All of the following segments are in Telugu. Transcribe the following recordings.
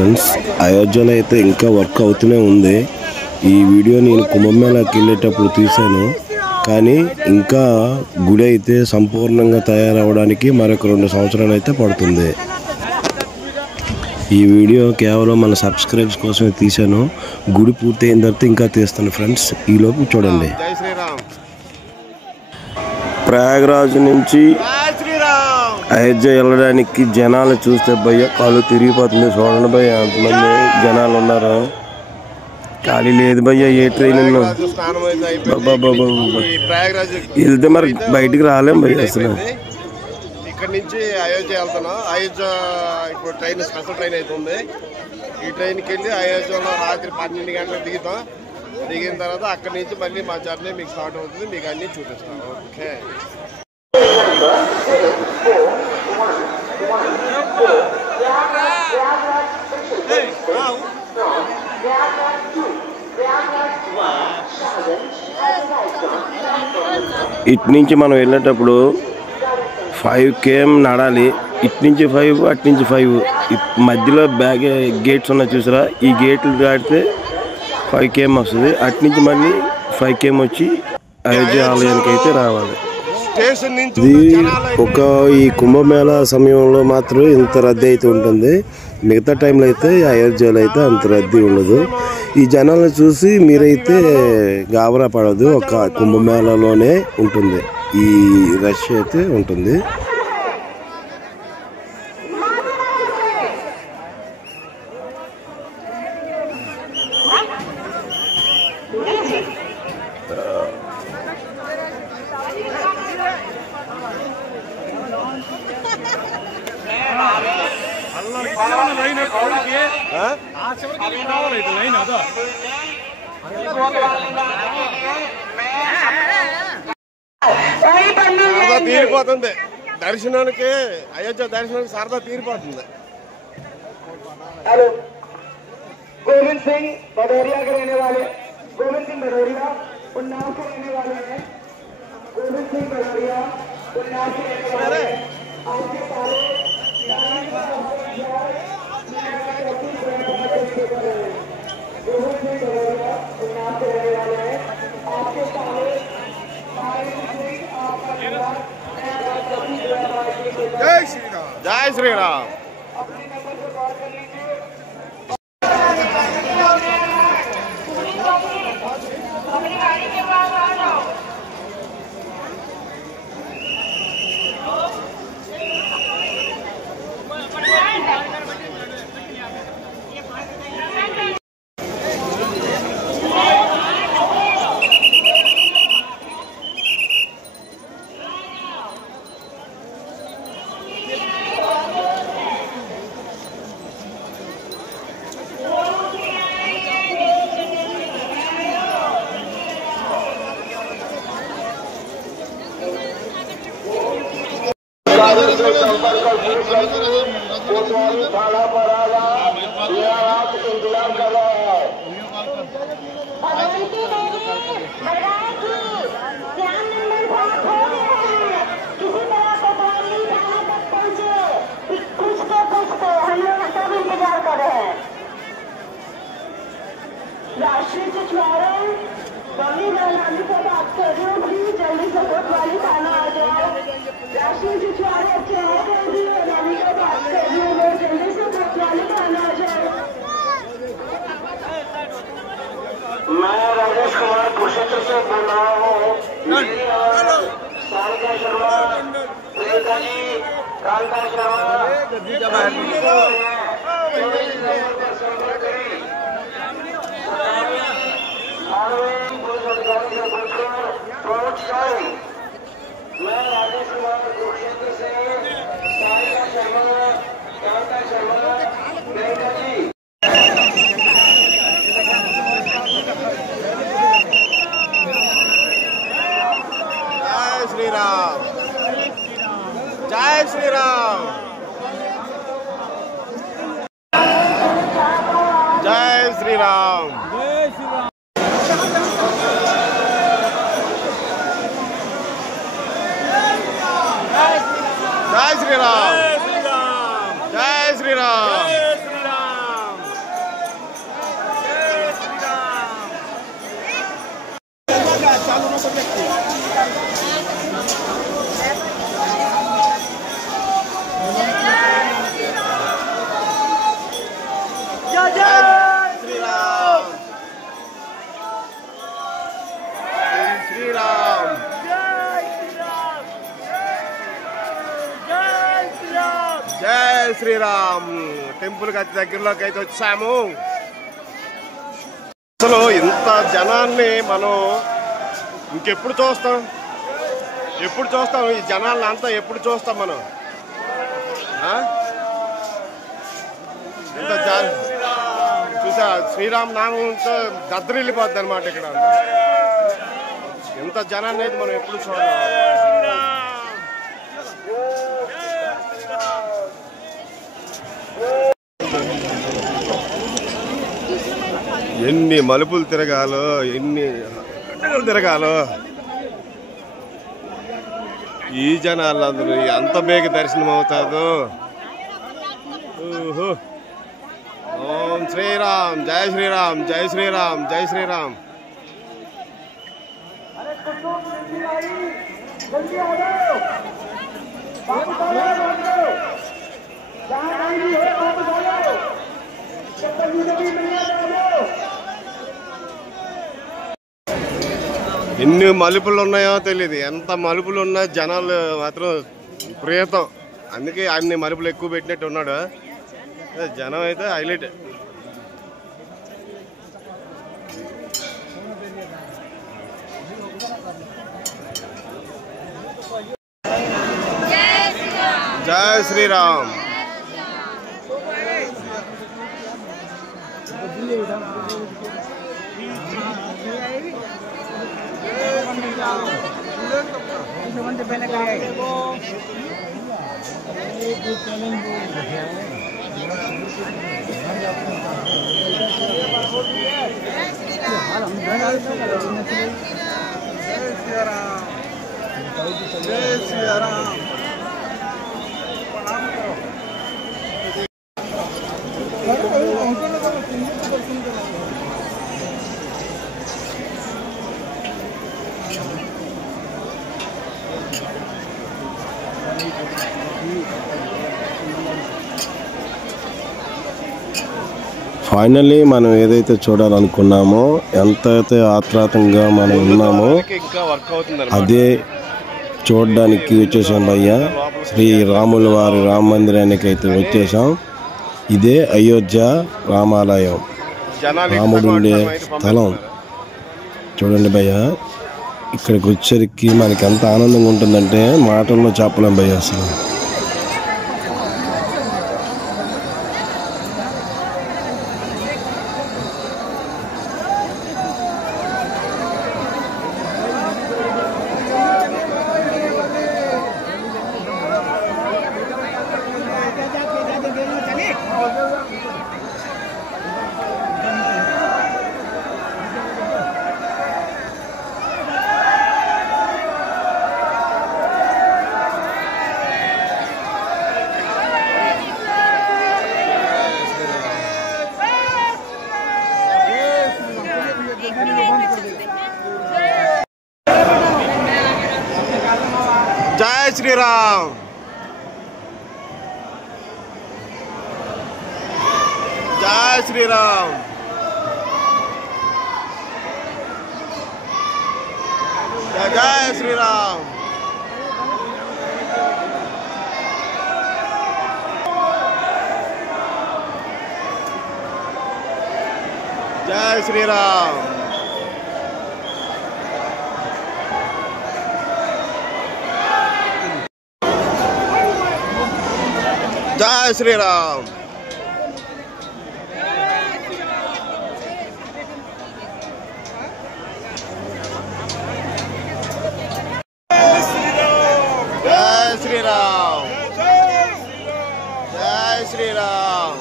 ఫ్రెండ్స్, అయోధ్యలో అయితే ఇంకా వర్క్ అవుతూనే ఉంది. ఈ వీడియో నేను కుంభమేళాకి వెళ్ళేటప్పుడు తీశాను, కానీ ఇంకా గుడి అయితే సంపూర్ణంగా తయారవడానికి మరొక 2 సంవత్సరాలు అయితే పడుతుంది. ఈ వీడియో కేవలం మన సబ్స్క్రైబ్స్ కోసమే తీశాను. గుడి పూర్తయిన తర్వాత ఇంకా తీస్తాను ఫ్రెండ్స్, ఈలోపు చూడండి. ప్రయాగరాజ్ నుంచి అయోధ్య వెళ్ళడానికి జనాలు చూస్తే భయ్య కాళ్ళు తిరిగిపోతుంది. చూడండి భయ్య, అంతమంది జనాలు ఉన్నారు. ఖాళీ లేదు భయ్య. ఏ ట్రైన్ వెళ్తే మరి బయటికి రాలేం భయ్య. అసలు ఇక్కడ నుంచి అయోధ్య వెళ్తున్నాం. అయోధ్య ఇప్పుడు ట్రైన్ స్పెషల్ ట్రైన్ అవుతుంది. ఈ ట్రైన్కి వెళ్ళి అయోధ్యలో రాత్రి 12 గంటలకు దిగుతాం. దిగిన తర్వాత అక్కడి నుంచి మళ్ళీ మా జర్నీ మీకు స్టార్ట్ అవుతుంది. మీకు అన్నీ చూపిస్తాం. ఓకే. ఇటు నుంచి మనం వెళ్ళేటప్పుడు 5 km నడాలి. ఇటు నుంచి 5, అటు నుంచి 5. మధ్యలో గేట్స్ ఉన్నాయి చూసారా, ఈ గేట్లు దాటితే 5 km వస్తుంది. అటు నుంచి మళ్ళీ 5 km వచ్చి అయోధ్య ఆలయానికి అయితే రావాలి. ఈ కుంభమేళా సమయంలో మాత్రం ఇంత రద్దీ అయితే ఉంటుంది. మిగతా టైంలో అయితే అయోధ్యలో అయితే అంత రద్దీ ఉండదు. ఈ జనాలను చూసి మీరైతే గాబరా పడదు. ఒక కుంభమేళాలోనే ఉంటుంది ఈ రష్ అయితే ఉంటుంది. తీరిపోతుంది దర్శనానికి. అయోధ్య దర్శనానికి సరదా తీరిపోతుంది. हेलो, गोविंद सिंह भदौरिया के रहने वाले, गोविंद सिंह भदौरिया उन्नाव के रहने वाले हैं. गोविंद सिंह भदौरिया उन्नाव के रहने वाले हैं. आपके सारे गोविंद सिंह भदौरिया उन्नाव के रहने वाले हैं. आपके सारे जय श्री राम. जय श्री राम. थाना पर आगा आप इंतजाम कर रहा है. किसी तरह कोतवाली थाना तक पहुँचे. कुछ तो हम लोग सब इंतजार कर रहे हैं. राष्ट्रीय सचिवालय बड़ी नानी से बात कर रही हूँ. प्लीज जल्दी से कोतवाली थाना आ जाओ. राष्ट्रीय सचिवालय क्या है, नानी से बात कर रही हूँ. जल्दी से कोतवाली थाना आ जाओ. मैं राजेश कुमार कुरुक्षेत्र से बोल रहा हूँ. कांता शर्मा, प्रियंका जी, कांता शर्मा पहुंच जाए. मैं राजेश कुमार कुरुक्षेत्र से कांता शर्मा, प्रियंका जी. जय श्री राम. जय श्री राम. जय श्री राम. जय श्री राम. जय श्री राम. जय श्री राम. జై శ్రీరామ్. టెంపుల్ కి అతి దగ్గరలోకి అయితే వచ్చాము. అసలు ఇంత జనాన్ని మనం ఇంకెప్పుడు చూస్తాం? ఈ జనాలను అంతా ఎప్పుడు చూస్తాం మనం? ఇంత చూసా శ్రీరామ్ నామంతో దద్దరిల్లిపోద్ది అనమాట ఇక్కడ. ఇంత జనాన్ని అయితే మనం ఎప్పుడు చూడాలి. ఎన్ని మలుపులు తిరగాలో, ఎన్ని గంటలు తిరగాలో ఈ జనాలందరూ ఎంత బేగ దర్శనం అవుతాదో. ఓం శ్రీరామ్. జై శ్రీరామ్. జై శ్రీరామ్. జై శ్రీరామ్. ఎన్ని మలుపులు ఉన్నాయో తెలియదు. ఎంత మలుపులు ఉన్నా జనాలు మాత్రం విపరీతం. అందుకే అన్ని మలుపులు ఎక్కువ పెట్టినట్టు ఉన్నాడు. జనం అయితే హైలైట్. జై శ్రీరామ్. ఫైనల్లీ మనం ఏదైతే చూడాలనుకున్నామో, ఎంతైతే ఆత్రాతంగా మనం ఉన్నామో అదే చూడడానికి వచ్చేసాం భయ్య. శ్రీ రాముల వారి రామ మందిరానికి అయితే వచ్చేసాం. ఇదే అయోధ్య రామాలయం, రాముడు ఉండే స్థలం. చూడండి భయ్య, ఇక్కడికి వచ్చేసరికి మనకి ఎంత ఆనందంగా ఉంటుందంటే మాటల్లో చెప్పలేం భయ్య అసలు. జై శ్రీరామ్. జై శ్రీరామ్. జై శ్రీరామ్. జై శ్రీరామ్. జై శ్రీరామ్. జై శ్రీరామ్. జై శ్రీరామ్.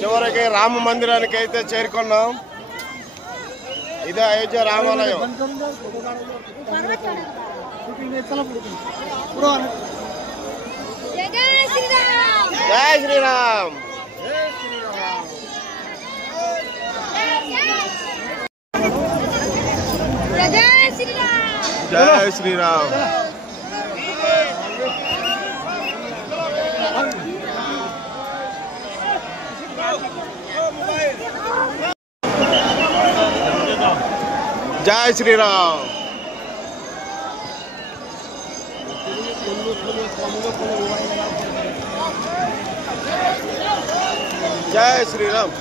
చివరికి రామ మందిరానికి అయితే చేరుకున్నాం. ఇదే అయోధ్య రామాలయం. జై శ్రీరామ్. జై శ్రీరామ్. జై శ్రీరామ్. జై శ్రీరామ్.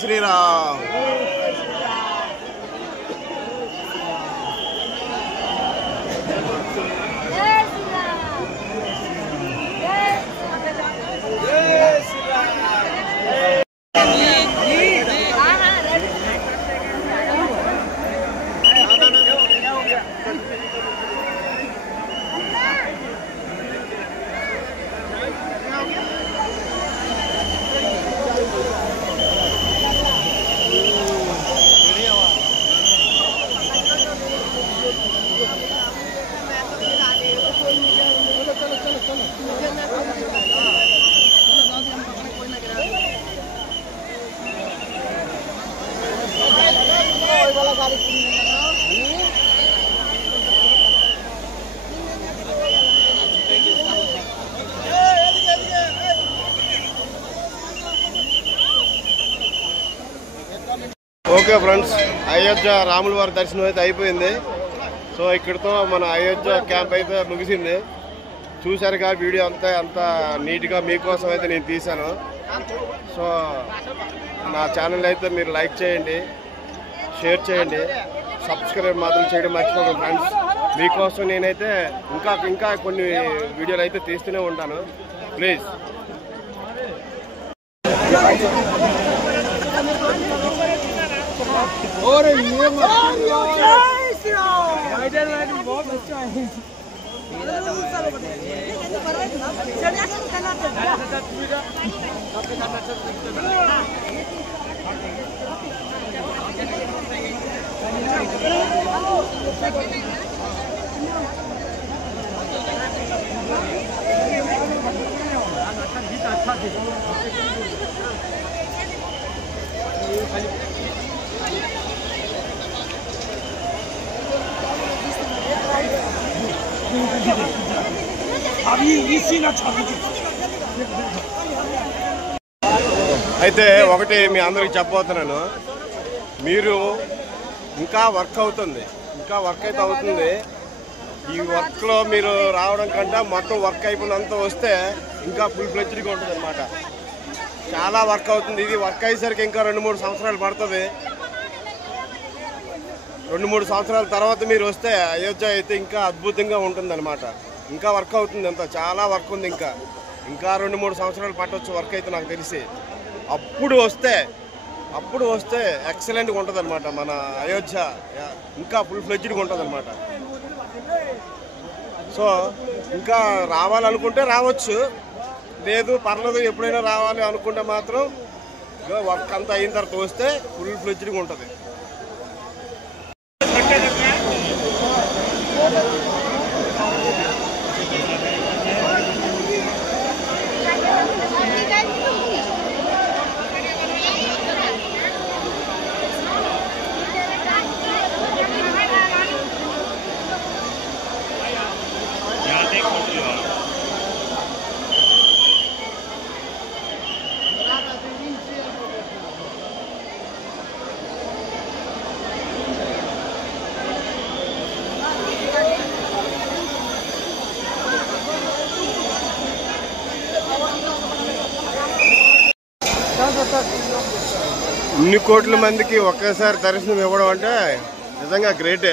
శ్రీరామ్. ఓకే ఫ్రెండ్స్, అయోధ్య రాముల వారి దర్శనం అయితే అయిపోయింది. సో ఇక్కడితో మన అయోధ్య క్యాంప్ అయితే ముగిసింది. చూశారుగా వీడియో అంతా నీట్గా మీకోసం అయితే నేను తీశాను. సో నా ఛానల్ అయితే మీరు లైక్ చేయండి, షేర్ చేయండి, సబ్స్క్రైబ్ మాత్రం చేయడం మర్చిపోకండి ఫ్రెండ్స్. మీకోసం నేనైతే ఇంకా కొన్ని వీడియోలు అయితే తీస్తూనే ఉంటాను. ప్లీజ్. అయితే ఒకటి మీ అందరికి చెప్పబోతున్నాను, మీరు ఇంకా వర్క్ అవుతుంది, ఇంకా వర్క్ అయితే అవుతుంది. ఈ వర్క్లో మీరు రావడం కంటే మొత్తం వర్క్ అయిపోయినంత వస్తే ఇంకా ఫుల్ ఫ్లెడ్జ్డ్గా ఉంటుంది అనమాట. చాలా వర్క్ అవుతుంది. ఇది వర్క్ అయ్యేసరికి ఇంకా 2-3 సంవత్సరాలు పడుతుంది. 2-3 సంవత్సరాల తర్వాత మీరు వస్తే అయోధ్య అయితే ఇంకా అద్భుతంగా ఉంటుంది అనమాట. ఇంకా వర్క్ అవుతుంది, అంతా చాలా వర్క్ ఉంది. ఇంకా 2-3 సంవత్సరాలు పట్టవచ్చు వర్క్ అయితే నాకు తెలిసి. అప్పుడు వస్తే ఎక్సలెంట్గా ఉంటుంది అనమాట. మన అయోధ్య ఇంకా ఫుల్ ఫ్లెడ్జ్డ్గా ఉంటుంది అనమాట. సో ఇంకా రావాలనుకుంటే రావచ్చు, లేదు పర్లేదు ఎప్పుడైనా రావాలి అనుకుంటే మాత్రం వర్క్ అంతా అయిన తర్వాత వస్తే ఫుల్ ఫ్లెడ్జ్డ్గా ఉంటుంది. ఇన్ని కోట్ల మందికి ఒకేసారి దర్శనం ఇవ్వడం అంటే నిజంగా గ్రేటే.